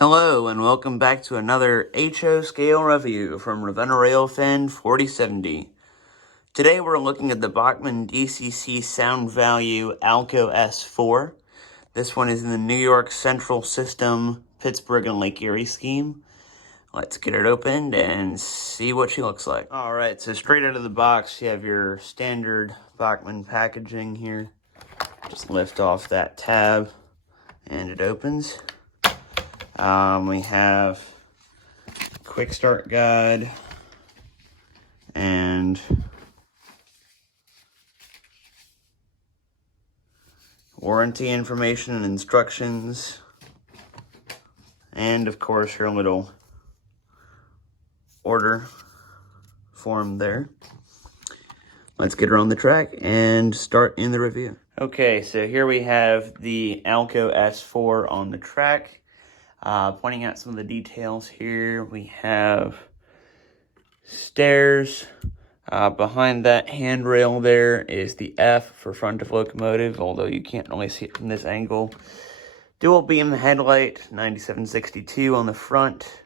Hello and welcome back to another HO scale review from Ravenna Railfan 4070. Today we're looking at the Bachmann DCC Sound Value ALCO S4. This one is in the New York Central System, Pittsburgh and Lake Erie scheme. Let's get it opened and see what she looks like. Alright, so straight out of the box you have your standard Bachmann packaging here. Just lift off that tab and it opens. We have quick start guide and warranty information and instructions, and of course your little order form there. Let's get her on the track and start in the review. Okay, so here we have the ALCO S4 on the track. Pointing out some of the details here, we have stairs. Behind that handrail there is the F for front of locomotive, although you can't really see it from this angle. Dual beam headlight, 9762 on the front,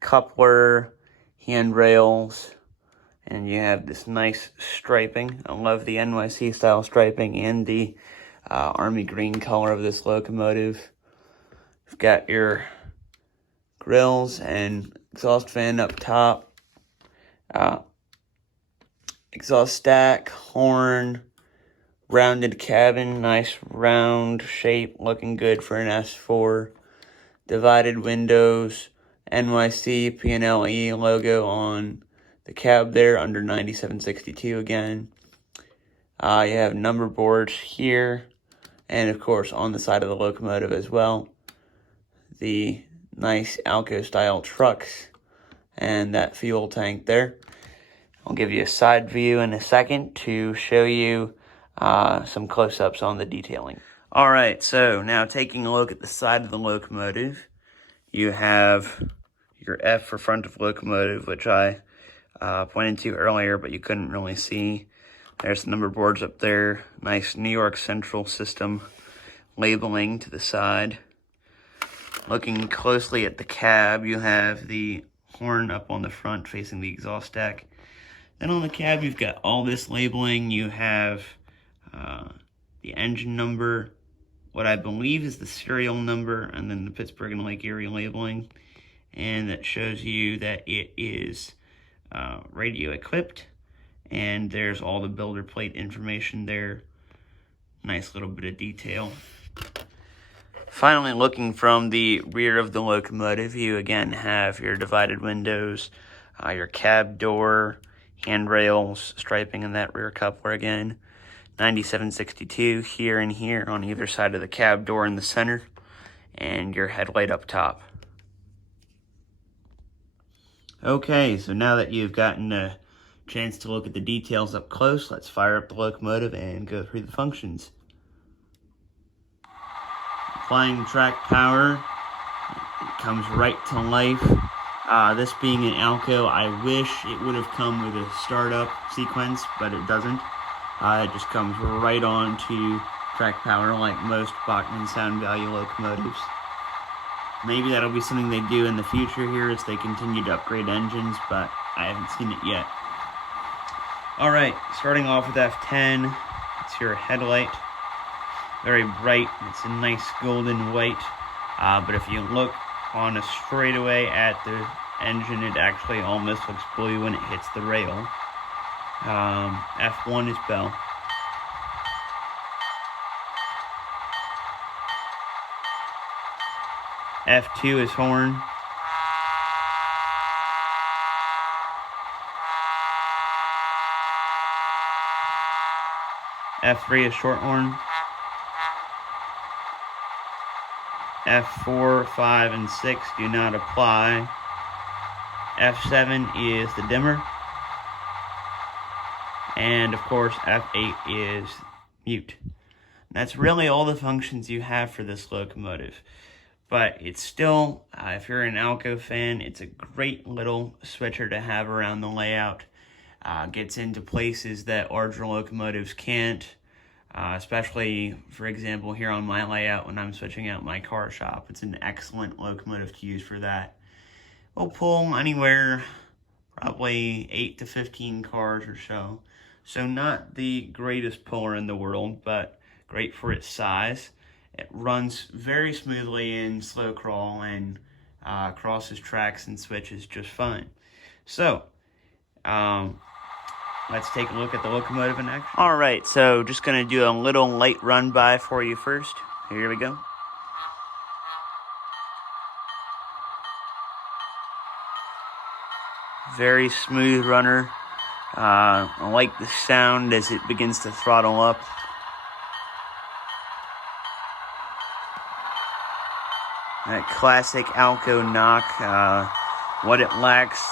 coupler, handrails, and you have this nice striping. I love the NYC style striping and the army green color of this locomotive. You've got your grills and exhaust fan up top, exhaust stack, horn, rounded cabin, nice round shape, looking good for an S4. Divided windows, NYC P&LE logo on the cab there under 9762 again. You have number boards here, and of course on the side of the locomotive as well. The nice ALCO style trucks and that fuel tank there. I'll give you a side view in a second to show you some close-ups on the detailing. Alright, so now taking a look at the side of the locomotive, you have your F for front of locomotive, which I pointed to earlier, but you couldn't really see. There's the number boards up there. Nice New York Central System labeling to the side. Looking closely at the cab, you have the horn up on the front facing the exhaust stack. Then on the cab, you've got all this labeling. You have the engine number, what I believe is the serial number, and then the Pittsburgh and Lake Erie labeling. And that shows you that it is radio equipped. And there's all the builder plate information there. Nice little bit of detail. Finally, looking from the rear of the locomotive, you again have your divided windows, your cab door, handrails, striping in that rear coupler again, 9762 here and here on either side of the cab door in the center, and your headlight up top. Okay, so now that you've gotten a chance to look at the details up close, let's fire up the locomotive and go through the functions. Applying track power, it comes right to life. This being an ALCO, I wish it would have come with a startup sequence, but it doesn't. It just comes right on to track power like most Bachmann sound value locomotives. Maybe that'll be something they do in the future here as they continue to upgrade engines, but I haven't seen it yet. Alright, starting off with F10, it's your headlight. Very bright, it's a nice golden white, but if you look on a straightaway at the engine, it actually almost looks blue when it hits the rail. F1 is bell. F2 is horn. F3 is short horn. F4, 5, and 6 do not apply. F7 is the dimmer. And of course, F8 is mute. That's really all the functions you have for this locomotive. But it's still, if you're an ALCO fan, it's a great little switcher to have around the layout. Gets into places that larger locomotives can't. especially, for example, here on my layout when I'm switching out my car shop. It's an excellent locomotive to use for that. We'll pull anywhere, probably 8 to 15 cars or so. So not the greatest puller in the world, but great for its size. It runs very smoothly in slow crawl and crosses tracks and switches just fine. So, let's take a look at the locomotive in action. All right, so just going to do a little light run by for you first. Here we go. Very smooth runner. I like the sound as it begins to throttle up. That classic ALCO knock. What it lacks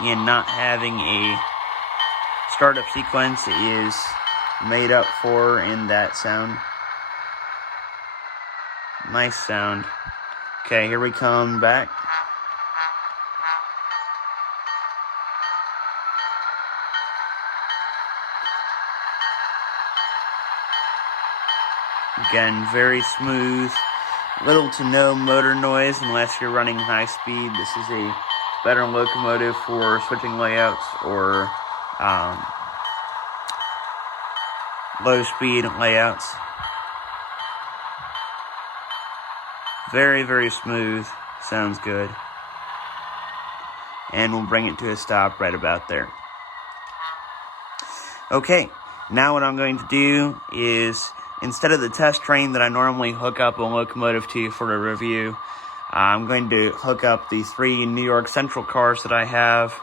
in not having a startup sequence is made up for in that sound. Nice sound. Okay, here we come back. Again, very smooth. Little to no motor noise unless you're running high speed. This is a better locomotive for switching layouts or low speed layouts. Very, very smooth. Sounds good. And we'll bring it to a stop right about there. Okay, now what I'm going to do is, instead of the test train that I normally hook up a locomotive to for a review, I'm going to hook up the 3 New York Central cars that I have.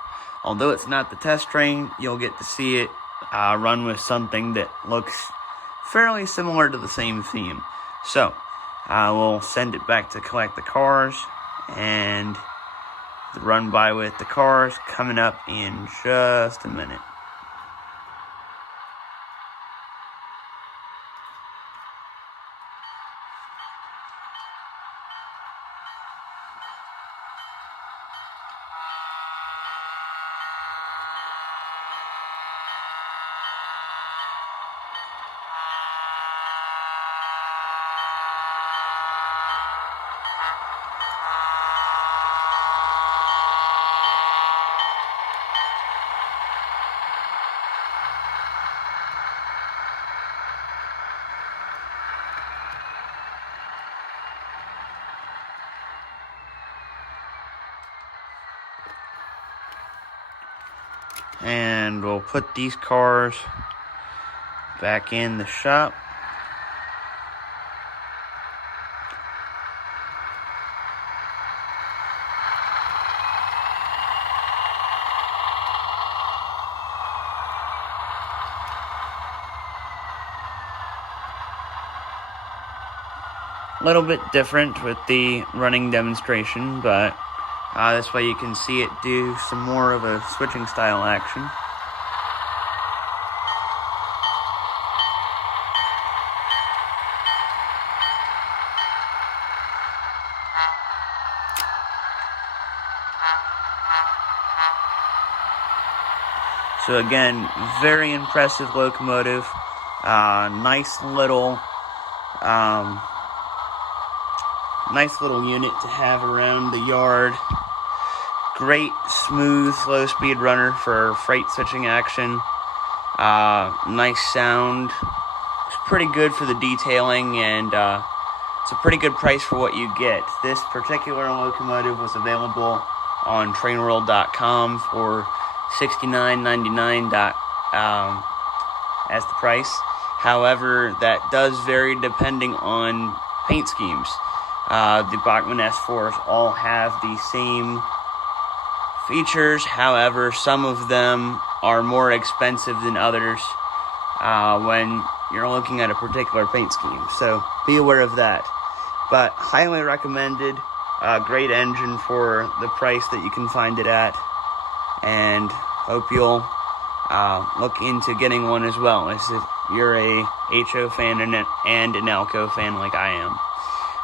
Although it's not the test train, you'll get to see it run with something that looks fairly similar to the same theme. So, I will send it back to collect the cars, and the run by with the cars coming up in just a minute. And we'll put these cars back in the shop. A little bit different with the running demonstration, but this way you can see it do some more of a switching style action. So again, very impressive locomotive. Nice little unit to have around the yard. Great, smooth, low-speed runner for freight switching action. Nice sound. It's pretty good for the detailing, and it's a pretty good price for what you get. This particular locomotive was available on trainworld.com for $69.99 as the price. However, that does vary depending on paint schemes. The Bachmann S4s all have the same features. However, some of them are more expensive than others when you're looking at a particular paint scheme. So be aware of that. But highly recommended. Great engine for the price that you can find it at. And hope you'll look into getting one as well, if you're a HO fan and an ALCO fan like I am.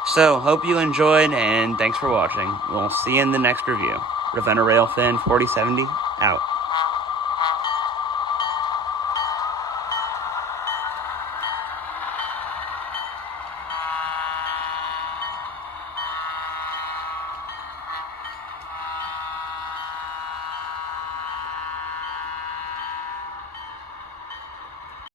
So, hope you enjoyed, and thanks for watching. We'll see you in the next review. Ravenna Rail Fan 4070, out.